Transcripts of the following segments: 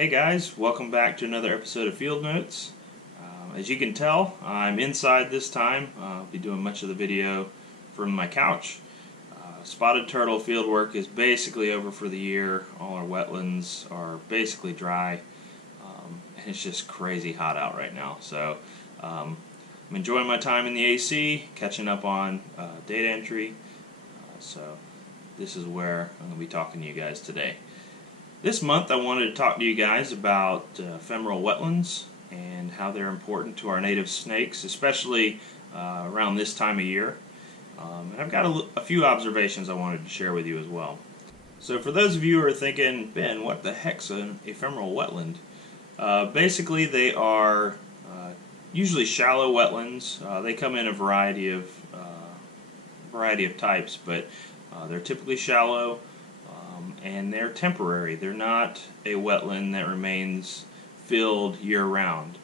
Hey guys, welcome back to another episode of Field Notes. As you can tell, I'm inside this time. I'll be doing much of the video from my couch. Spotted turtle field work is basically over for the year. All our wetlands are basically dry, and it's just crazy hot out right now. So I'm enjoying my time in the AC, catching up on data entry. So this is where I'm going to be talking to you guys today. This month I wanted to talk to you guys about ephemeral wetlands and how they're important to our native snakes, especially around this time of year. And I've got a few observations I wanted to share with you as well. So for those of you who are thinking, Ben, what the heck's an ephemeral wetland? Basically they are usually shallow wetlands. They come in a variety of types, but they're typically shallow. And they're temporary. They're not a wetland that remains filled year-round.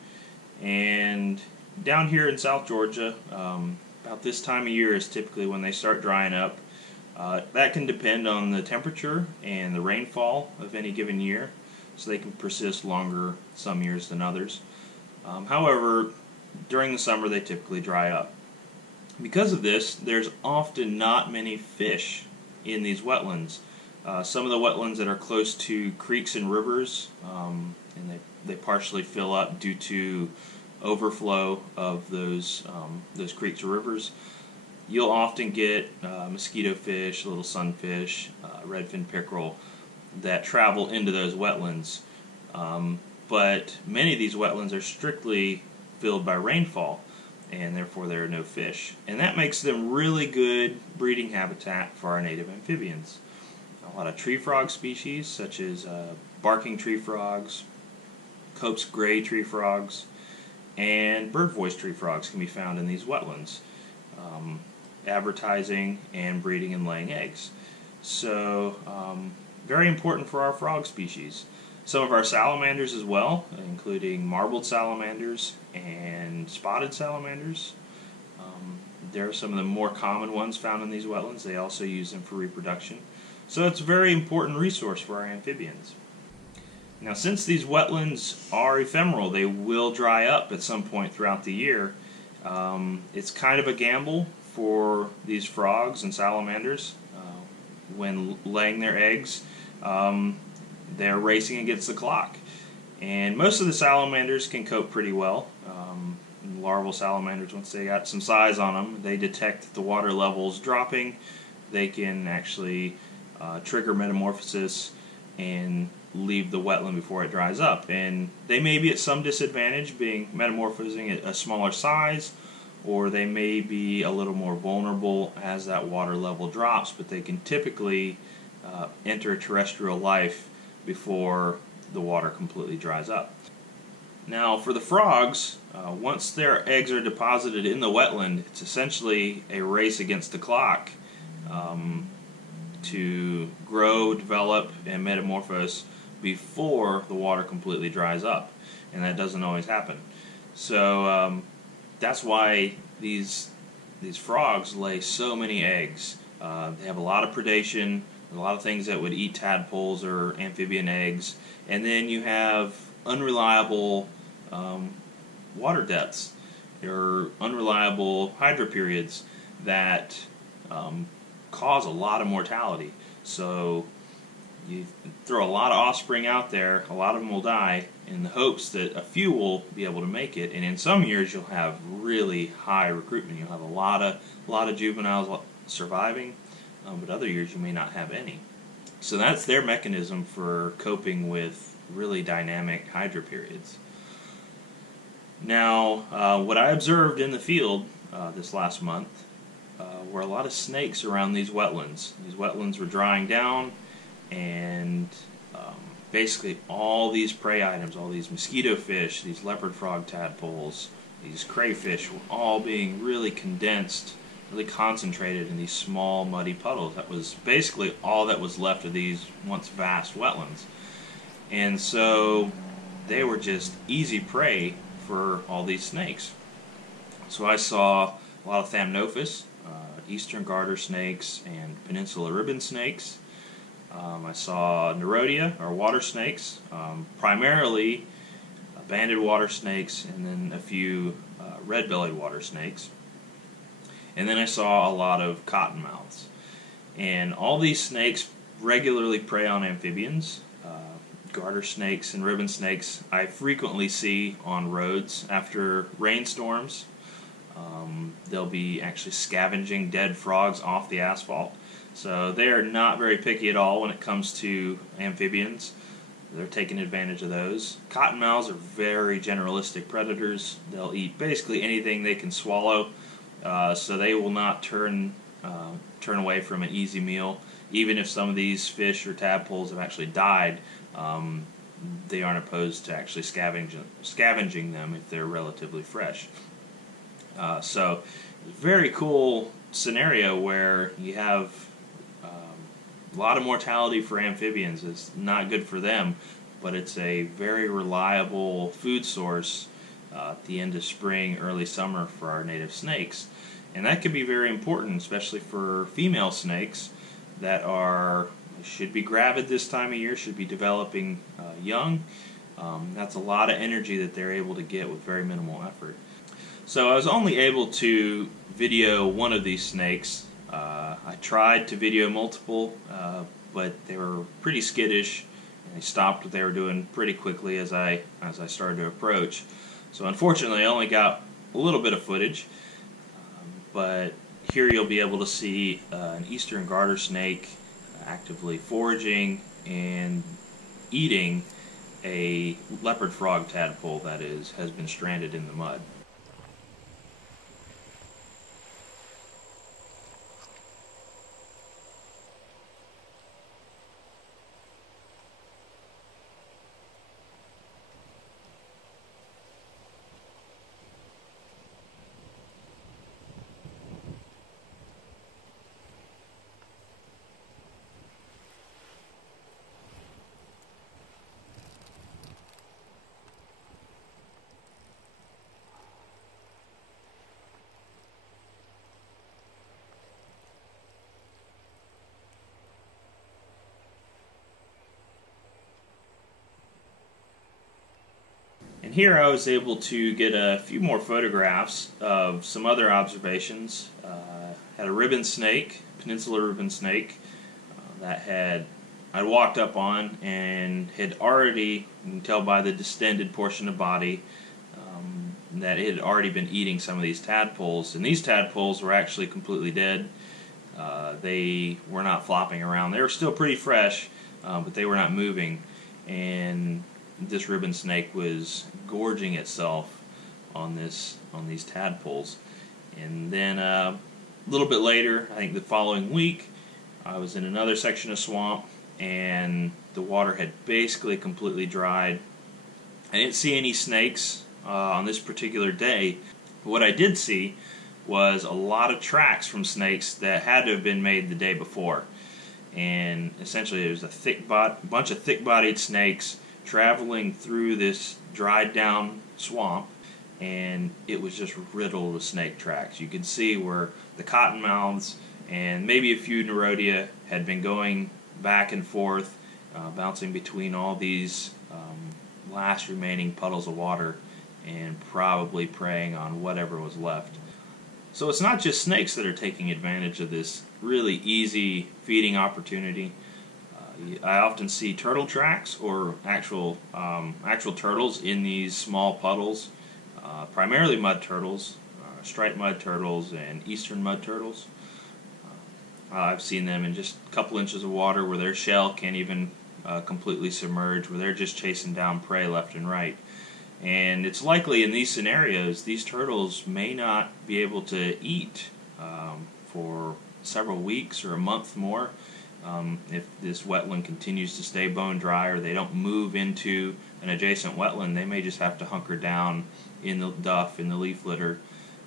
And down here in South Georgia, about this time of year is typically when they start drying up. That can depend on the temperature and the rainfall of any given year, so they can persist longer some years than others. However, during the summer they typically dry up. Because of this, there's often not many fish in these wetlands. Some of the wetlands that are close to creeks and rivers, and they partially fill up due to overflow of those creeks or rivers, you'll often get mosquito fish, little sunfish, redfin pickerel that travel into those wetlands. But many of these wetlands are strictly filled by rainfall, and therefore there are no fish. And that makes them really good breeding habitat for our native amphibians. A lot of tree frog species, such as barking tree frogs, Cope's gray tree frogs, and bird voice tree frogs can be found in these wetlands, advertising and breeding and laying eggs. So, very important for our frog species. Some of our salamanders as well, including marbled salamanders and spotted salamanders. There are some of the more common ones found in these wetlands. They also use them for reproduction. So it's a very important resource for our amphibians. Now, since these wetlands are ephemeral, they will dry up at some point throughout the year. It's kind of a gamble for these frogs and salamanders. When laying their eggs, they're racing against the clock. And most of the salamanders can cope pretty well. Larval salamanders, once they got some size on them, they detect the water levels dropping. They can actually trigger metamorphosis and leave the wetland before it dries up. And they may be at some disadvantage being metamorphosing at a smaller size, or they may be a little more vulnerable as that water level drops, but they can typically enter terrestrial life before the water completely dries up. Now for the frogs, once their eggs are deposited in the wetland, it's essentially a race against the clock to grow, develop, and metamorphose before the water completely dries up, and that doesn't always happen. So that's why these frogs lay so many eggs. They have a lot of predation, a lot of things that would eat tadpoles or amphibian eggs, and then you have unreliable water depths or unreliable hydroperiods that cause a lot of mortality. So you throw a lot of offspring out there, a lot of them will die in the hopes that a few will be able to make it, and in some years you'll have really high recruitment. You'll have a lot of juveniles surviving, but other years you may not have any. So that's their mechanism for coping with really dynamic hydroperiods. Now, what I observed in the field this last month were a lot of snakes around these wetlands. These wetlands were drying down, and basically all these prey items, all these mosquito fish, these leopard frog tadpoles, these crayfish were all being really condensed, really concentrated in these small muddy puddles. That was basically all that was left of these once vast wetlands. And so they were just easy prey for all these snakes. So I saw a lot of Thamnophis, eastern garter snakes, and peninsula ribbon snakes. I saw Nerodia, or water snakes, primarily banded water snakes, and then a few red-bellied water snakes. And then I saw a lot of cottonmouths. And all these snakes regularly prey on amphibians. Garter snakes and ribbon snakes I frequently see on roads after rainstorms. They'll be actually scavenging dead frogs off the asphalt. So they are not very picky at all when it comes to amphibians. They're taking advantage of those. Cottonmouths are very generalistic predators. They'll eat basically anything they can swallow, so they will not turn away from an easy meal. Even if some of these fish or tadpoles have actually died, they aren't opposed to actually scavenging them if they're relatively fresh. So, very cool scenario where you have a lot of mortality for amphibians. It's not good for them, but it's a very reliable food source at the end of spring, early summer for our native snakes. And that can be very important, especially for female snakes that should be gravid this time of year, should be developing young. That's a lot of energy that they're able to get with very minimal effort. So I was only able to video one of these snakes. I tried to video multiple, but they were pretty skittish, and they stopped what they were doing pretty quickly as I started to approach. So unfortunately, I only got a little bit of footage, but here you'll be able to see an eastern garter snake actively foraging and eating a leopard frog tadpole that has been stranded in the mud. And here I was able to get a few more photographs of some other observations. Had a ribbon snake, peninsula ribbon snake, that I walked up on and had already, you can tell by the distended portion of body, that it had already been eating some of these tadpoles. And these tadpoles were actually completely dead. They were not flopping around. They were still pretty fresh, but they were not moving. And this ribbon snake was gorging itself on these tadpoles. And then a little bit later, I think the following week, I was in another section of swamp, and the water had basically completely dried. I didn't see any snakes on this particular day. What I did see was a lot of tracks from snakes that had to have been made the day before. And essentially there was a bunch of thick-bodied snakes traveling through this dried down swamp, and it was just riddled with snake tracks. You could see where the cottonmouths and maybe a few Nerodia had been going back and forth, bouncing between all these last remaining puddles of water and probably preying on whatever was left. So it's not just snakes that are taking advantage of this really easy feeding opportunity. I often see turtle tracks or actual turtles in these small puddles, primarily mud turtles, striped mud turtles, and eastern mud turtles. I've seen them in just a couple inches of water where their shell can't even completely submerge, where they're just chasing down prey left and right. And it's likely in these scenarios these turtles may not be able to eat for several weeks or a month more. If this wetland continues to stay bone dry, or they don't move into an adjacent wetland, they may just have to hunker down in the duff, in the leaf litter,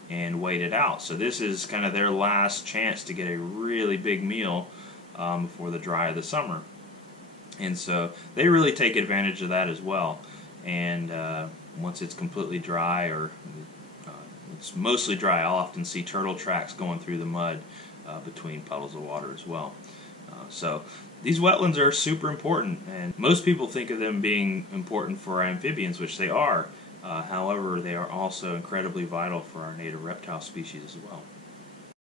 and wait it out. So this is kind of their last chance to get a really big meal before the dry of the summer. And so they really take advantage of that as well. And once it's completely dry, or it's mostly dry, I'll often see turtle tracks going through the mud between puddles of water as well. So These wetlands are super important, and most people think of them being important for amphibians, which they are. However, they are also incredibly vital for our native reptile species as well.